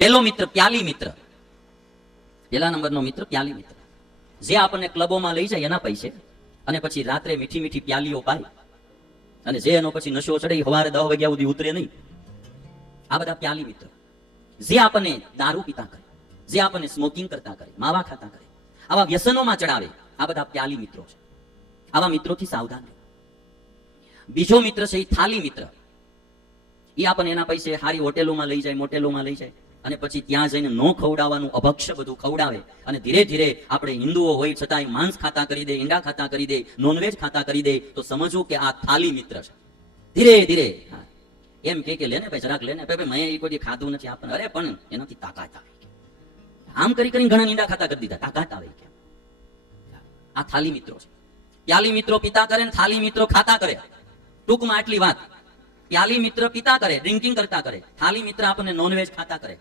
પહેલો મિત્ર પ્યાલી મિત્ર, પહેલા નંબરનો મિત્ર પ્યાલી મિત્ર, જે આપણને ક્લબોમાં લઈ જાય એના પૈસે, અને પછી રાત્રે મીઠી મીઠી પ્યાલીઓ પાય, અને જે એનો પછી નશો ચડે સવારે 10 વાગ્યા સુધી ઉતરે નહીં. આ બધા પ્યાલી મિત્ર. જે આપણને દારૂ પીતા કરે, જે આપણને સ્મોકિંગ કરતા કરે, માવા ખાતા કરે, આવા વ્યસનોમાં ચડાવે, આ બધા પ્યાલી મિત્રો છે. આવા મિત્રોથી સાવધાન રહો. બીજો મિત્ર છે એ થાલી મિત્ર. એ આપણને એના પૈસે સારી હોટેલોમાં લઈ જાય, મોટેલોમાં લઈ જાય, અને પછી ત્યાં જઈને નો ખવડાવવાનું અભક્ષ્ય બધું ખવડાવે, અને ધીરે ધીરે આપણે હિન્દુઓ હોય છતાં માંસ ખાતા કરી દે, ઈંડા ખાતા કરી દે, નોનવેજ ખાતા કરી દે, તો સમજવું કે આ થાલી મિત્ર છે. ધીરે ધીરે એમ કે લેને ભાઈ, જરાક લેને ભાઈ, મેં એ કોઈ ખાધું નથી આપણને. અરે પણ એનાથી તાકાત આવે. આમ કરી કરીને ઘણા ઈંડા ખાતા કરી દીધા, તાકાત આવે. આ થાલી મિત્રો છે. પ્યાલી મિત્રો પિતા કરે ને થાલી મિત્રો ખાતા કરે. ટૂંકમાં આટલી વાત. પ્યાલી મિત્ર પિતા કરે, ડ્રિંકિંગ કરતા કરે, થાલી મિત્ર આપણને નોનવેજ ખાતા કરે.